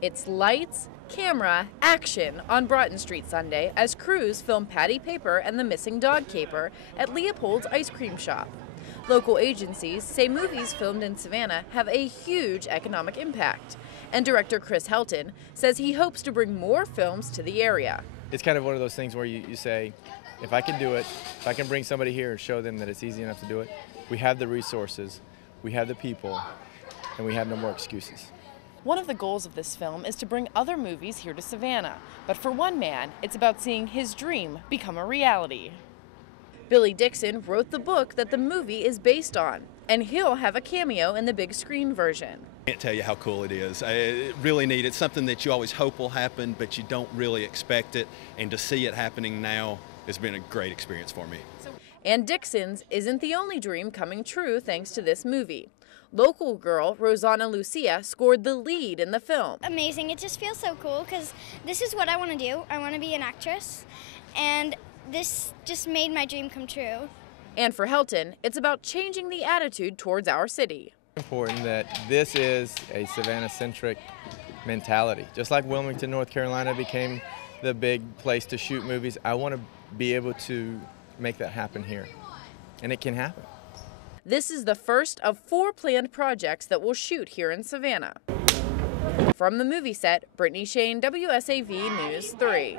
It's lights, camera, action on Broughton Street Sunday as crews film Patty Paper and the Missing Dog Caper at Leopold's Ice Cream Shop. Local agencies say movies filmed in Savannah have a huge economic impact, and director Chris Helton says he hopes to bring more films to the area. It's kind of one of those things where you say, if I can do it, if I can bring somebody here and show them that it's easy enough to do it, we have the resources, we have the people, and we have no more excuses. One of the goals of this film is to bring other movies here to Savannah, but for one man, it's about seeing his dream become a reality. Billy Dixon wrote the book that the movie is based on, and he'll have a cameo in the big screen version. I can't tell you how cool it is. It's really neat. It's something that you always hope will happen, but you don't really expect it, and to see it happening now has been a great experience for me. And Dixon's isn't the only dream coming true thanks to this movie. Local girl Rosanna Lucia scored the lead in the film. Amazing. It just feels so cool because this is what I want to do. I want to be an actress, and this just made my dream come true. And for Helton, it's about changing the attitude towards our city. It's important that this is a Savannah-centric mentality. Just like Wilmington, North Carolina became the big place to shoot movies, I want to be able to make that happen here, and it can happen. This is the first of 4 planned projects that will shoot here in Savannah. From the movie set, Brittany Shane, WSAV News 3.